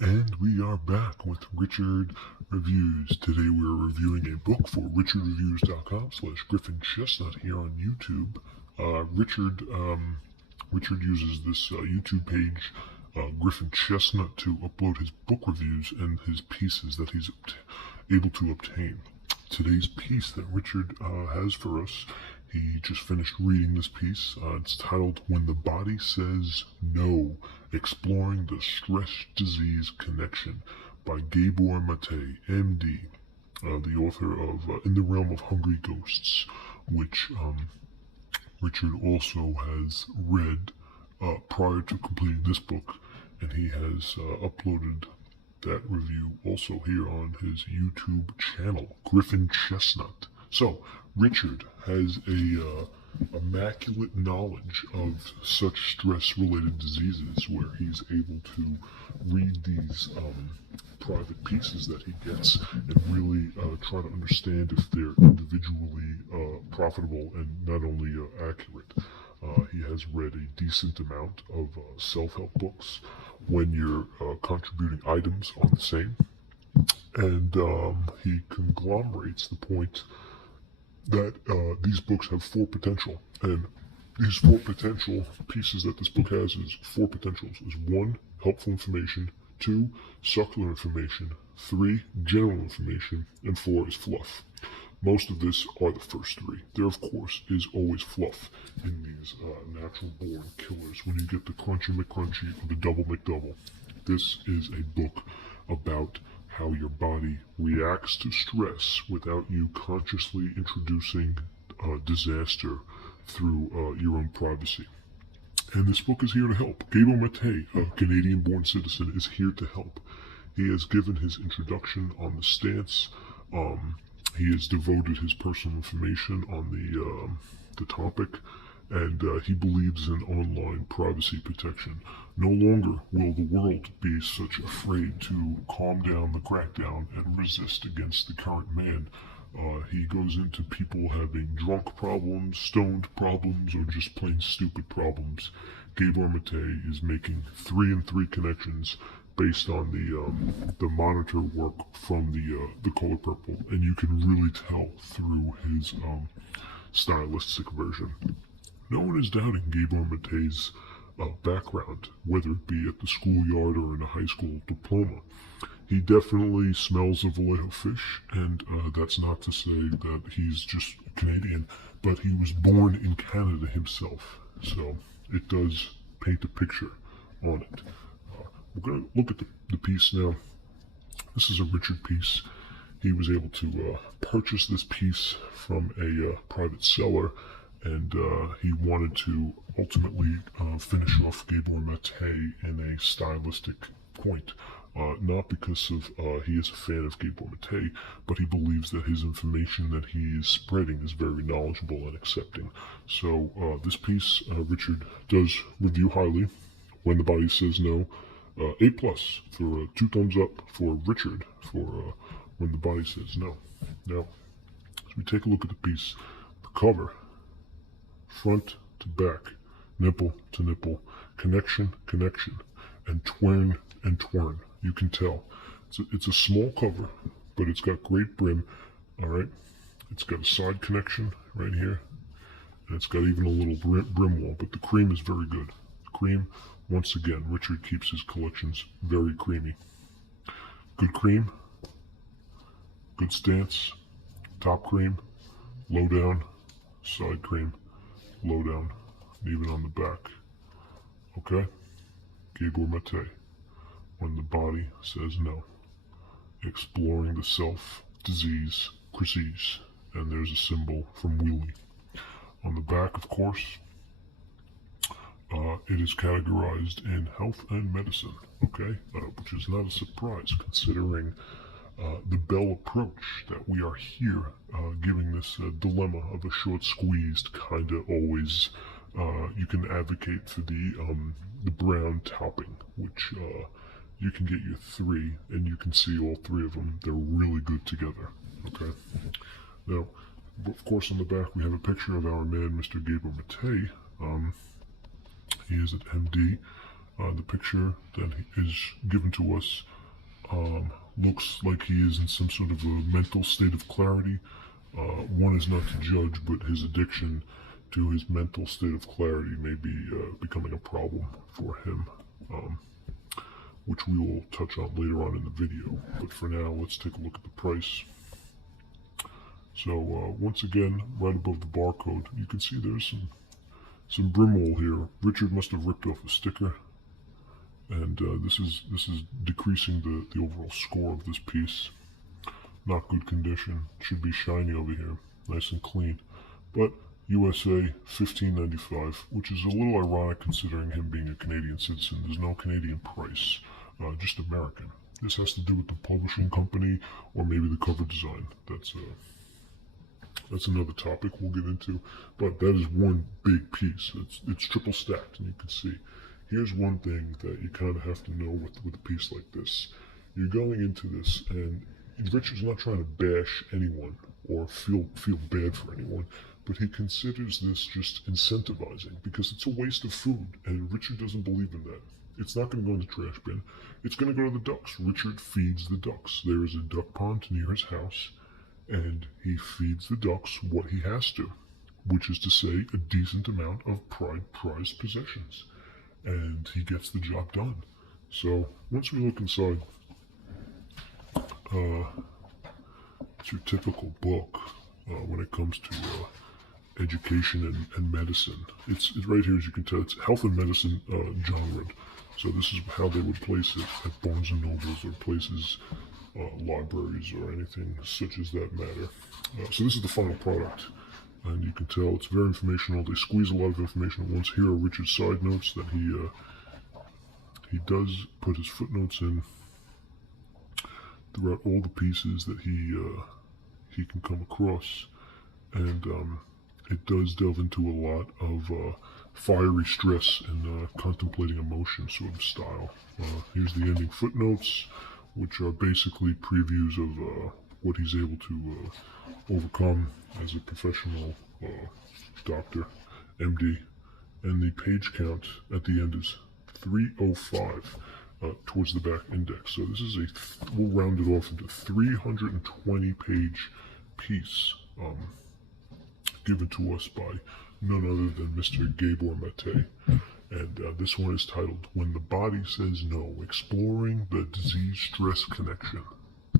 And we are back with Richard Reviews. Today we're reviewing a book for richardreviews.com/Griffin Chestnut here on YouTube. Richard uses this YouTube page, Griffin Chestnut, to upload his book reviews and his pieces that he's able to obtain. Today's piece that Richard has for us, he just finished reading this piece. It's titled When the Body Says No, Exploring the Stress Disease Connection by Gabor Mate, MD, the author of In the Realm of Hungry Ghosts, which Richard also has read prior to completing this book, and he has uploaded that review also here on his YouTube channel, Griffin Chestnut. So, Richard has a immaculate knowledge of such stress-related diseases, where he's able to read these private pieces that he gets and really try to understand if they're individually profitable and not only accurate. He has read a decent amount of self-help books when you're contributing items on the same, and he conglomerates the point that these books have four potential, and these four potential pieces that this book has is four potentials: is one, helpful information; two, succulent information; three, general information; and four is fluff. Most of this are the first three. There, of course, is always fluff in these natural-born killers. When you get the Crunchy McCrunchy or the Double McDouble, this is a book about how your body reacts to stress without you consciously introducing disaster through your own privacy. And this book is here to help. Gabor Mate, a Canadian-born citizen, is here to help. He has given his introduction on the stance. He has devoted his personal information on the topic, and he believes in online privacy protection. No longer will the world be such afraid to calm down the crackdown and resist against the current man. He goes into people having drunk problems, stoned problems, or just plain stupid problems. Gabor Mate is making 3 and 3 connections based on the monitor work from the color purple, and you can really tell through his stylistic version. No one is doubting Gabor Mate's background, whether it be at the schoolyard or in a high school diploma. He definitely smells of Vallejo fish, and that's not to say that he's just Canadian, but he was born in Canada himself, so it does paint a picture on it. We're going to look at the piece now. This is a Richard piece. He was able to purchase this piece from a private seller, and he wanted to ultimately finish off Gabor Mate in a stylistic point. Not because of he is a fan of Gabor Mate, but he believes that his information that he is spreading is very knowledgeable and accepting. So this piece, Richard does review highly. When the Body Says No, 8 plus for 2 thumbs up for Richard for When the Body Says No. Now, as we take a look at the piece, the cover, front to back, nipple to nipple, connection, and twirn and twirn. You can tell. It's a small cover, but it's got great brim, alright? It's got a side connection right here, and it's got even a little brim wall, but the cream is very good. The cream, once again, Richard keeps his collections very creamy. Good cream, good stance, top cream, low down, side cream, low down, and even on the back. Okay? Gabor Mate, When the Body Says No, exploring the self-disease crises, and there's a symbol from Wheelie. On the back, of course, it is categorized in health and medicine, okay? Which is not a surprise considering the Bell approach that we are here giving this dilemma of a short squeezed kind of always. You can advocate for the brown topping, which you can get your 3, and you can see all 3 of them. They're really good together, okay? Now, of course, on the back we have a picture of our man, Mr. Gabor Mate. He is an MD, The picture that is given to us looks like he is in some sort of a mental state of clarity. One is not to judge, but his addiction to his mental state of clarity may be becoming a problem for him, which we will touch on later on in the video. But for now, let's take a look at the price. So once again, right above the barcode, you can see there's some brimwall here. Richard must have ripped off a sticker, and this is decreasing the overall score of this piece. Not good condition. Should be shiny over here, nice and clean. But USA $15.95, which is a little ironic considering him being a Canadian citizen. There's no Canadian price, just American. This has to do with the publishing company or maybe the cover design. That's another topic we'll get into. But that is one big piece. It's triple stacked, and you can see. Here's one thing that you kind of have to know with a piece like this. You're going into this, and Richard's not trying to bash anyone or feel bad for anyone, but he considers this just incentivizing because it's a waste of food, and Richard doesn't believe in that. It's not going to go in the trash bin. It's going to go to the ducks. Richard feeds the ducks. There is a duck pond near his house, and he feeds the ducks what he has to, which is to say a decent amount of prized possessions, and he gets the job done. So once we look inside, it's your typical book when it comes to education and medicine. It's right here, as you can tell, it's health and medicine genre. So this is how they would place it at Barnes and Nobles or places, libraries or anything such as that matter. So this is the final product, and you can tell it's very informational. They squeeze a lot of information at once. Here are Richard's side notes that he does put his footnotes in throughout all the pieces that he can come across, and it does delve into a lot of fiery stress and contemplating emotion sort of style. Here's the ending footnotes, which are basically previews of what he's able to overcome as a professional doctor, MD, and the page count at the end is 305 towards the back index. So this is we'll round it off into 320 page piece given to us by none other than Mr. Gabor Mate. And this one is titled When the Body Says No, Exploring the Disease-Stress Connection.